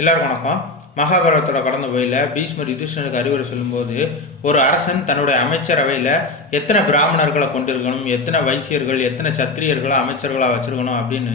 எல்லாருக்கும் வணக்கம். மகாபாரதத்தோட கடந்த போயில் பீஷ்மர் யுதிஷ்டனுக்கு அறிவுரை சொல்லும்போது, ஒரு அரசன் தன்னுடைய அமைச்சரவையில் எத்தனை பிராமணர்களை கொண்டிருக்கணும், எத்தனை வைசியர்கள், எத்தனை சத்திரியர்களை அமைச்சர்களாக வச்சுருக்கணும் அப்படின்னு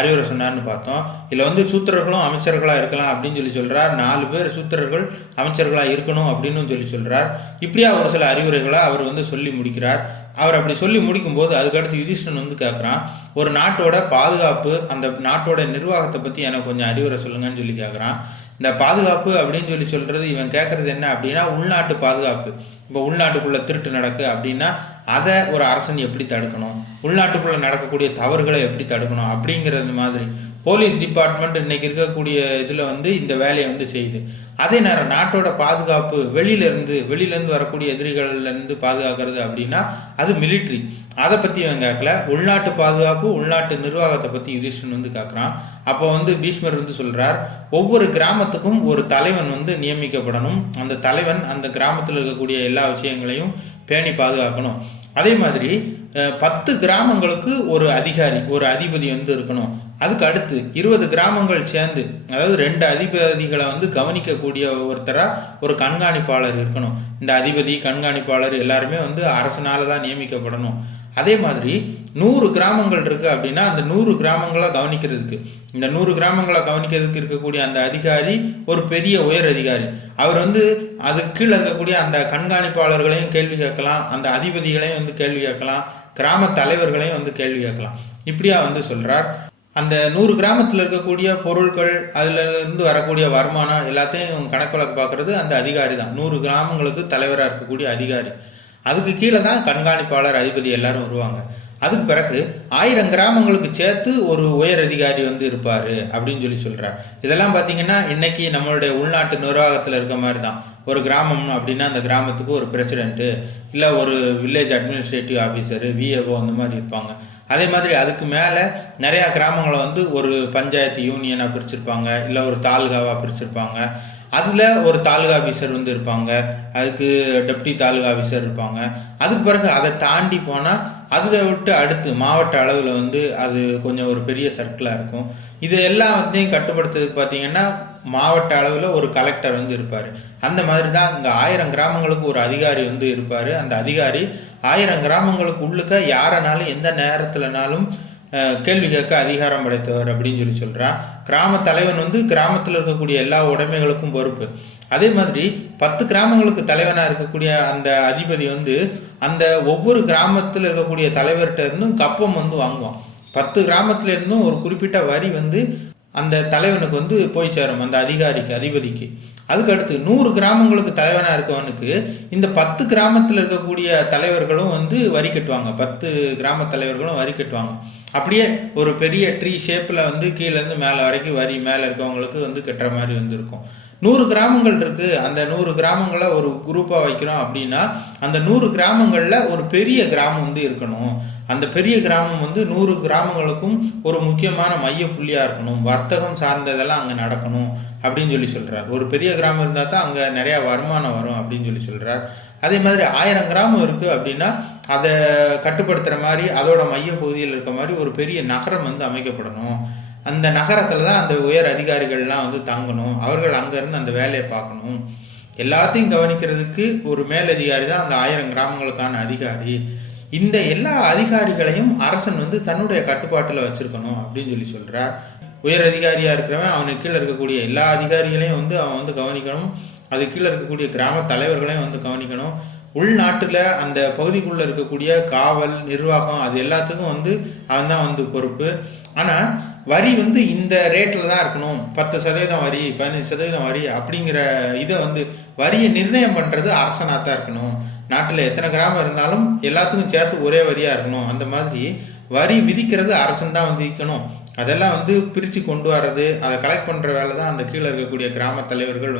அறிவுரை சொன்னார்னு பார்த்தோம். இதில் சூத்திரர்களும் அமைச்சர்களாக இருக்கலாம் அப்படின்னு சொல்கிறார். 4 பேர் சூத்திரர்கள் அமைச்சர்களாக இருக்கணும் அப்படின்னு சொல்கிறார். இப்படியா ஒரு சில அறிவுரைகளை அவர் சொல்லி முடிக்கிறார். அவர் அப்படி சொல்லி முடிக்கும்போது அதுக்கடுத்து யுதிஷ்டன் கேட்குறான், ஒரு நாட்டோட பாதுகாப்பு, அந்த நாட்டோட நிர்வாகத்தை பற்றி எனக்கு கொஞ்சம் அறிவுரை சொல்லுங்கன்னு சொல்லி கேட்குறான். இந்த பாதுகாப்பு அப்படின்னு சொல்கிறது இவன் கேட்குறது என்ன அப்படின்னா, உள்நாட்டு பாதுகாப்பு. இப்போ உள்நாட்டுக்குள்ளே திருட்டு நடக்கு அப்படின்னா அதை ஒரு அரசன் எப்படி தடுக்கணும், உள்நாட்டுக்குள்ளே நடக்கக்கூடிய தவறுகளை எப்படி தடுக்கணும் அப்படிங்கிறது மாதிரி போலீஸ் டிபார்ட்மெண்ட் இன்னைக்கு இருக்கக்கூடிய இதில் இந்த வேலையை செய்யுது. அதே நேரம் நாட்டோட பாதுகாப்பு வெளியிலேருந்து வரக்கூடிய எதிரிகள்லேருந்து பாதுகாக்கிறது அப்படின்னா அது மிலிட்ரி. அதை பற்றி இவன் கேட்கல. உள்நாட்டு பாதுகாப்பு, உள்நாட்டு நிர்வாகத்தை பற்றி யுதிஷ்டன் கேட்குறான். அப்போ பீஷ்மர் சொல்கிறார், ஒவ்வொரு கிராமத்துக்கும் ஒரு தலைவன் நியமிக்கப்படணும். அந்த தலைவன் அந்த கிராமத்தில் இருக்கக்கூடிய எல்லா விஷயங்களையும் பேணி பாதுகாக்கணும். அதே மாதிரி 10 கிராமங்களுக்கு ஒரு அதிகாரி, ஒரு அதிபதி இருக்கணும். அதுக்கு அடுத்து 20 கிராமங்கள் சேர்ந்து, அதாவது 2 அதிபதிகளை கவனிக்கக்கூடிய ஒருத்தராக ஒரு கண்காணிப்பாளர் இருக்கணும். இந்த அதிபதி, கண்காணிப்பாளர் எல்லாருமே அரசனால தான் நியமிக்கப்படணும். அதே மாதிரி 100 கிராமங்கள் இருக்குது அப்படின்னா அந்த 100 கிராமங்களை கவனிக்கிறதுக்கு, இந்த 100 கிராமங்களை கவனிக்கிறதுக்கு இருக்கக்கூடிய அந்த அதிகாரி ஒரு பெரிய உயர் அதிகாரி. அவர் அது கீழே இருக்கக்கூடிய அந்த கண்காணிப்பாளர்களையும் கேள்வி கேட்கலாம், அந்த அதிபதிகளையும் கேள்வி கேட்கலாம், கிராம தலைவர்களையும் கேள்வி கேட்கலாம். இப்படியா சொல்கிறார். அந்த 100 கிராமத்தில் இருக்கக்கூடிய பொருட்கள், அதில் வரக்கூடிய வருமானம் எல்லாத்தையும் கணக்கு வழக்கு பார்க்குறது அந்த அதிகாரி தான். 100 கிராமங்களுக்கு தலைவராக இருக்கக்கூடிய அதிகாரி. அதுக்கு கீழே தான் கண்காணிப்பாளர், அதிபதி எல்லாரும் வருவாங்க. அதுக்கு பிறகு 1000 கிராமங்களுக்கு சேர்த்து ஒரு உயர் அதிகாரி இருப்பார் அப்படின்னு சொல்கிறார். இதெல்லாம் பார்த்தீங்கன்னா இன்னைக்கு நம்மளுடைய உள்நாட்டு நிர்வாகத்தில் இருக்க மாதிரி தான். ஒரு கிராமம் அப்படின்னா அந்த கிராமத்துக்கு ஒரு பிரசிடென்ட்டு, இல்லை ஒரு வில்லேஜ் அட்மினிஸ்ட்ரேட்டிவ் ஆஃபீஸரு, விஏஓ அந்த மாதிரி இருப்பாங்க. அதே மாதிரி அதுக்கு மேலே நிறையா கிராமங்களை ஒரு பஞ்சாயத்து யூனியனாக பிரிச்சிருப்பாங்க, இல்லை ஒரு தாலுகாவாக பிரிச்சிருப்பாங்க. அதில் ஒரு தாலுகா ஆஃபீஸர் இருப்பாங்க, அதுக்கு டெப்டி தாலுகா ஆஃபீஸர் இருப்பாங்க. அதுக்கு பிறகு அதை தாண்டி போனால் அதில் விட்டு அடுத்து மாவட்ட அளவில் அது கொஞ்சம் ஒரு பெரிய சர்க்கிளாக இருக்கும். இது எல்லாத்தையும் கட்டுப்படுத்துறதுக்கு பார்த்தீங்கன்னா மாவட்ட அளவில் ஒரு கலெக்டர் இருப்பார். அந்த மாதிரி தான் இங்கே 1000 கிராமங்களுக்கு ஒரு அதிகாரி இருப்பார். அந்த அதிகாரி 1000 கிராமங்களுக்கு உள்ளுக்க யாரனாலும் எந்த நேரத்திலனாலும் கேள்வி கேட்க அதிகாரம் படைத்தவர் அப்படின்னு சொல்கிறான். கிராம தலைவன் கிராமத்தில் இருக்கக்கூடிய எல்லா உடைமைகளுக்கும் பொறுப்பு. அதே மாதிரி 10 கிராமங்களுக்கு தலைவனாக இருக்கக்கூடிய அந்த அதிபதி அந்த ஒவ்வொரு கிராமத்தில் இருக்கக்கூடிய தலைவர்கிட்ட இருந்தும் கப்பம் வாங்குவான். 10 கிராமத்துல இருந்தும் ஒரு குறிப்பிட்ட வரி அந்த தலைவனுக்கு போய் சேரும், அந்த அதிபதிக்கு. அதுக்கு அடுத்து 100 கிராமங்களுக்கு தலைவனாக இருக்கவனுக்கு இந்த 10 கிராமத்தில் இருக்கக்கூடிய தலைவர்களும் வரி கட்டுவாங்க. 10 கிராம தலைவர்களும் வரி கட்டுவாங்க. அப்படியே ஒரு பெரிய ட்ரீ ஷேப்பில் கீழேருந்து மேலே வரைக்கும் வரி மேலே இருக்கவங்களுக்கு கட்டுற மாதிரி இருக்கும். 100 கிராமங்கள் இருக்குது. அந்த 100 கிராமங்களை ஒரு குரூப்பாக வைக்கிறோம் அப்படின்னா அந்த 100 கிராமங்களில் ஒரு பெரிய கிராமம் இருக்கணும். அந்த பெரிய கிராமம் 100 கிராமங்களுக்கும் ஒரு முக்கியமான மைய புள்ளியாக இருக்கணும். வர்த்தகம் சார்ந்ததெல்லாம் அங்கே நடக்கணும் அப்படின்னு சொல்கிறார். ஒரு பெரிய கிராமம் இருந்தால் தான் அங்கே நிறையா வருமானம் வரும் அப்படின்னு சொல்கிறார். அதே மாதிரி 1000 கிராமம் இருக்குது அப்படின்னா அதை கட்டுப்படுத்துகிற மாதிரி அதோட மைய பகுதியில் இருக்க மாதிரி ஒரு பெரிய நகரம் அமைக்கப்படணும். அந்த நகரத்தில் தான் அந்த உயர் அதிகாரிகள்லாம் தங்கணும். அவர்கள் அங்கேருந்து அந்த வேலையை பார்க்கணும். எல்லாத்தையும் கவனிக்கிறதுக்கு ஒரு மேலதிகாரி தான் அந்த 1000 கிராமங்களுக்கான அதிகாரி. இந்த எல்லா அதிகாரிகளையும் அரசன் தன்னுடைய கட்டுப்பாட்டில் வச்சுருக்கணும் அப்படின்னு சொல்கிறார். உயர் அதிகாரியாக இருக்கிறவன் அவனுக்கு கீழே இருக்கக்கூடிய எல்லா அதிகாரிகளையும் அவன் கவனிக்கணும். அது கீழே இருக்கக்கூடிய கிராம தலைவர்களையும் கவனிக்கணும். உள்நாட்டில் அந்த பகுதிக்குள்ளே இருக்கக்கூடிய காவல், நிர்வாகம், அது எல்லாத்துக்கும் அவன் தான் பொறுப்பு. ஆனால் வரி இந்த ரேட்டில் தான் இருக்கணும், 10% வரி, 15% வரி அப்படிங்கிற இதை வரியை நிர்ணயம் பண்ணுறது அரசனாக தான் இருக்கணும். நாட்டில் எத்தனை கிராமம் இருந்தாலும் எல்லாத்துக்கும் சேர்த்து ஒரே வரியாக இருக்கணும். அந்த மாதிரி வரி விதிக்கிறது அரசன் தான் விதிக்கணும். அதெல்லாம் பிரித்து கொண்டு வர்றது, அதை கலெக்ட் பண்ணுற வேலை தான் அந்த கீழே இருக்கக்கூடிய கிராம தலைவர்கள்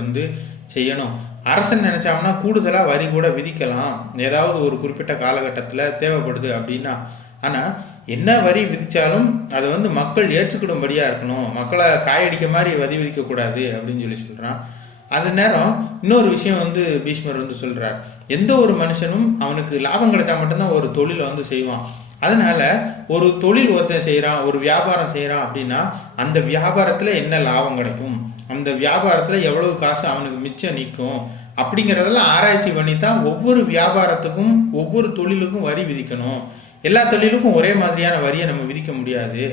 செய்யணும். அரசன் நினச்சாங்கன்னா கூடுதலாக வரி கூட விதிக்கலாம், ஏதாவது ஒரு குறிப்பிட்ட காலகட்டத்தில் தேவைப்படுது அப்படின்னா. ஆனால் என்ன வரி விதித்தாலும் அதை மக்கள் ஏற்றுக்கிடும்படியாக இருக்கணும். மக்களை காயடிக்க மாதிரி வரி விதிக்கக்கூடாது அப்படின்னு சொல்கிறான். அந்த நேரம் இன்னொரு விஷயம் பீஷ்மர் சொல்கிறார், எந்த ஒரு மனுஷனும் அவனுக்கு லாபம் கிடைச்சா மட்டும்தான் ஒரு தொழிலை செய்வான். அதனால ஒரு தொழில் ஒருத்தன் செய்கிறான், ஒரு வியாபாரம் செய்கிறான் அப்படின்னா அந்த வியாபாரத்தில் என்ன லாபம் கிடைக்கும், அந்த வியாபாரத்தில் எவ்வளவு காசு அவனுக்கு மிச்சம் நிற்கும் அப்படிங்கிறதெல்லாம் ஆராய்ச்சி பண்ணி தான் ஒவ்வொரு வியாபாரத்துக்கும் ஒவ்வொரு தொழிலுக்கும் வரி விதிக்கணும். எல்லா தொழிலுக்கும் ஒரே மாதிரியான வரியை நம்ம விதிக்க முடியாது.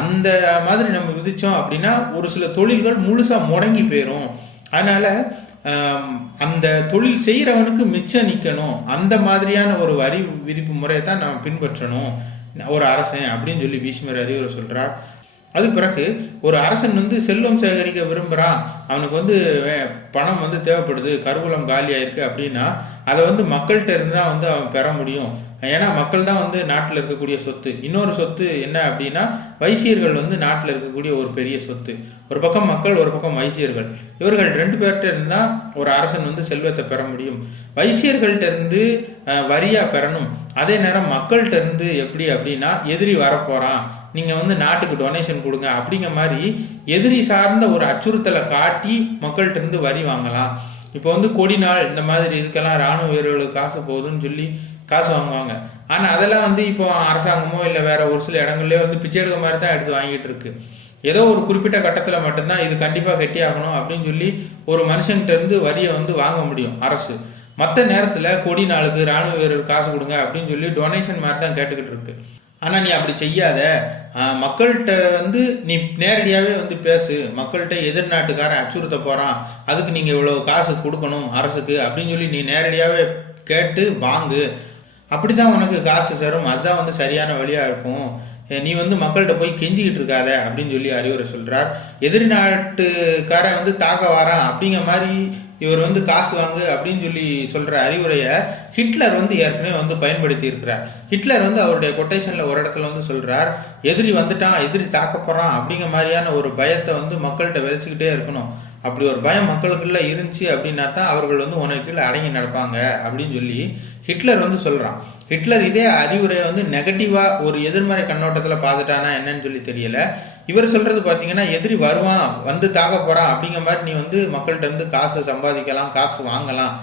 அந்த மாதிரி நம்ம விதித்தோம் அப்படின்னா ஒரு சில தொழில்கள் முழுசாக முடங்கி போயிடும். அதனால் அந்த தொழில் செய்கிறவனுக்கு மிச்சம் நிற்கணும், அந்த மாதிரியான ஒரு வரி விதிப்பு முறையை தான் நம்ம பின்பற்றணும் ஒரு அரசன் அப்படின்னு சொல்லி பீஷ்மர் அறிவுரை சொல்கிறார். அதுக்கு பிறகு ஒரு அரசன் செல்வம் சேகரிக்க விரும்புகிறான், அவனுக்கு பணம் தேவைப்படுது, கருவூலம் காலியாயிருக்கு அப்படின்னா அதை மக்கள்கிட்ட இருந்து தான் அவன் பெற முடியும். ஏன்னா மக்கள் தான் நாட்டில் இருக்கக்கூடிய சொத்து. இன்னொரு சொத்து என்ன அப்படின்னா வைசியர்கள் நாட்டில் இருக்கக்கூடிய ஒரு பெரிய சொத்து. ஒரு பக்கம் மக்கள், ஒரு பக்கம் வைசியர்கள். இவர்கள் 2 பேர்கிட்ட இருந்தால் ஒரு அரசன் செல்வத்தை பெற முடியும். வைசியர்கள்ட்ட இருந்து வரியாக பெறணும். அதே நேரம் மக்கள்கிட்ட இருந்து எப்படி அப்படின்னா எதிரி வரப்போகிறான், நீங்கள் நாட்டுக்கு டொனேஷன் கொடுங்க அப்படிங்கிற மாதிரி எதிரி சார்ந்த ஒரு அச்சுறுத்தலை காட்டி மக்கள்கிட்ட இருந்து வரி வாங்கலாம். இப்போ கொடி நாள் இந்த மாதிரி இதுக்கெல்லாம் இராணுவ வீரர்களுக்கு காசு போகுதுன்னு சொல்லி காசு வாங்குவாங்க. ஆனால் அதெல்லாம் இப்போ அரசாங்கமோ இல்லை வேற ஒரு சில இடங்கள்லேயோ பிச்சை எடுக்க மாதிரி தான் எடுத்து வாங்கிட்டு இருக்கு. ஏதோ ஒரு குறிப்பிட்ட கட்டத்தில் மட்டும்தான் இது கண்டிப்பாக கட்டி ஆகணும் அப்படின்னு சொல்லி ஒரு மனுஷன்கிட்ட இருந்து வரியை வாங்க முடியும் அரசு. மற்ற நேரத்தில் கொடி நாளுக்கு இராணுவ வீரர் காசு கொடுங்க அப்படின்னு சொல்லி டொனேஷன் மாதிரி தான் கேட்டுக்கிட்டு இருக்கு. ஆனால் நீ அப்படி செய்யாத, மக்கள்கிட்ட நீ நேரடியாகவே பேசு. மக்கள்கிட்ட எதிர்நாட்டுக்காரன் அச்சுறுத்த போகிறான், அதுக்கு நீங்கள் இவ்வளோ காசு கொடுக்கணும் அரசுக்கு அப்படின்னு சொல்லி நீ நேரடியாகவே கேட்டு வாங்கு. அப்படி தான் உனக்கு காசு சேரும். அதுதான் சரியான வழியாக இருக்கும். நீ மக்கள்கிட்ட போய் கெஞ்சிக்கிட்டு இருக்காத அப்படின்னு சொல்லி அறிவுரை சொல்கிறார். எதிரி நாட்டுக்காரன் தாக்க வரான் அப்படிங்கிற மாதிரி இவர் காசு வாங்கு அப்படின்னு சொல்லி சொல்கிற அறிவுரையை ஹிட்லர் ஏற்கனவே பயன்படுத்தி இருக்கிறார். ஹிட்லர் அவருடைய கொட்டேஷனில் ஒரு இடத்துல சொல்கிறார், எதிரி வந்துட்டான், எதிரி தாக்க போகிறான் அப்படிங்கிற மாதிரியான ஒரு பயத்தை மக்கள்கிட்ட விதைச்சிக்கிட்டே இருக்கணும். அப்படி ஒரு பயம் மக்களுக்குள்ள இருந்துச்சு அப்படின்னா தான் அவர்கள் உனக்கு கீழே அடங்கி நடப்பாங்க அப்படின்னு சொல்லி ஹிட்லர் சொல்கிறான். ஹிட்லர் இதே அறிவுரையை நெகட்டிவாக ஒரு எதிர்மறை கண்ணோட்டத்தில் பார்த்துட்டானா என்னன்னு சொல்லி தெரியல. இவர் சொல்கிறது பார்த்தீங்கன்னா எதிரி வருவான், தாக்க போகிறான் அப்படிங்கிற மாதிரி நீ மக்கள்கிட்ட இருந்து காசு சம்பாதிக்கலாம், காசு வாங்கலாம்.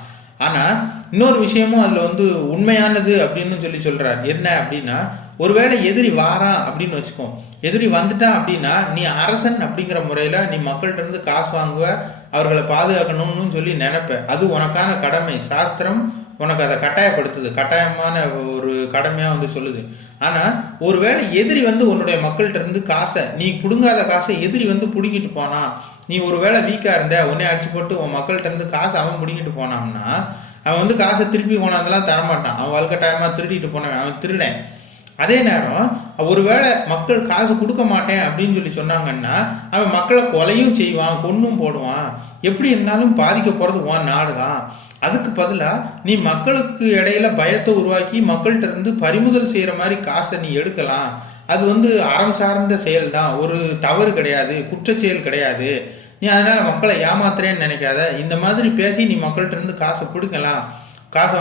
ஆனால் இன்னொரு விஷயமும் அதில் உண்மையானது அப்படின்னு சொல்லி சொல்கிறார். என்ன அப்படின்னா ஒருவேளை எதிரி வாரான் அப்படின்னு வச்சுக்கோ, எதிரி வந்துட்டான் அப்படின்னா நீ அரசன் அப்படிங்கிற முறையில் நீ மக்கள்கிட்ட இருந்து காசு வாங்குவ, அவர்களை பாதுகாக்கணும்னு சொல்லி நினைப்ப. அது உனக்கான கடமை. சாஸ்திரம் உனக்கு அதை கட்டாயப்படுத்துது, கட்டாயமான ஒரு கடமையாக சொல்லுது. ஆனால் ஒருவேளை எதிரி உன்னுடைய மக்கள்கிட்ட இருந்து காசை, நீ பிடுங்காத காசை எதிரி பிடுங்கிட்டு போனான், நீ ஒருவேளை வீக்காக இருந்த உன்னை அடிச்சு போட்டு உன் மக்கள்கிட்ட இருந்து காசை அவன் பிடிங்கிட்டு போனான்னா அவன் காசை திருப்பி போனாதெல்லாம் தரமாட்டான். அவன் வலுக்கட்டாயமாக திருடிட்டு போனவன், அவன் திருடேன். அதே நேரம் ஒருவேளை மக்கள் காசு கொடுக்க மாட்டேன் அப்படின்னு சொல்லி சொன்னாங்கன்னா அவன் மக்களை கொலையும் செய்வான், கொன்னும் போடுவான். எப்படி இருந்தாலும் பாதிக்க போகிறது உன் நாடு தான். அதுக்கு பதிலாக நீ மக்களுக்கு இடையில பயத்தை உருவாக்கி மக்கள்கிட்ட இருந்து பறிமுதல் செய்கிற மாதிரி காசை நீ எடுக்கலாம். அது அறம் சார்ந்த செயல் தான், ஒரு தவறு கிடையாது, குற்றச்செயல் கிடையாது. நீ அதனால் மக்களை ஏமாத்துறேன்னு நினைக்காத. இந்த மாதிரி பேசி நீ மக்கள்கிட்ட இருந்து காசை பிடிக்கலாம், காசை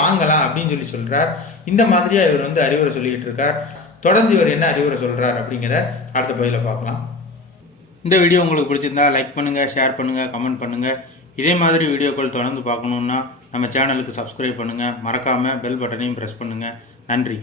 வாங்கலாம் அப்படின்னு சொல்லி சொல்கிறார். இந்த மாதிரியாக இவர் அறிவுரை சொல்லிக்கிட்டு இருக்கார். தொடர்ந்து இவர் என்ன அறிவுரை சொல்கிறார் அப்படிங்கிறத அடுத்த பதிவில் பார்க்கலாம். இந்த வீடியோ உங்களுக்கு பிடிச்சிருந்தா லைக் பண்ணுங்கள், ஷேர் பண்ணுங்கள், கமெண்ட் பண்ணுங்கள். இதே மாதிரி வீடியோக்கள் தொடர்ந்து பார்க்கணுன்னா நம்ம சேனலுக்கு சப்ஸ்கிரைப் பண்ணுங்கள். மறக்காமல் பெல் பட்டனையும் ப்ரெஸ் பண்ணுங்கள். நன்றி.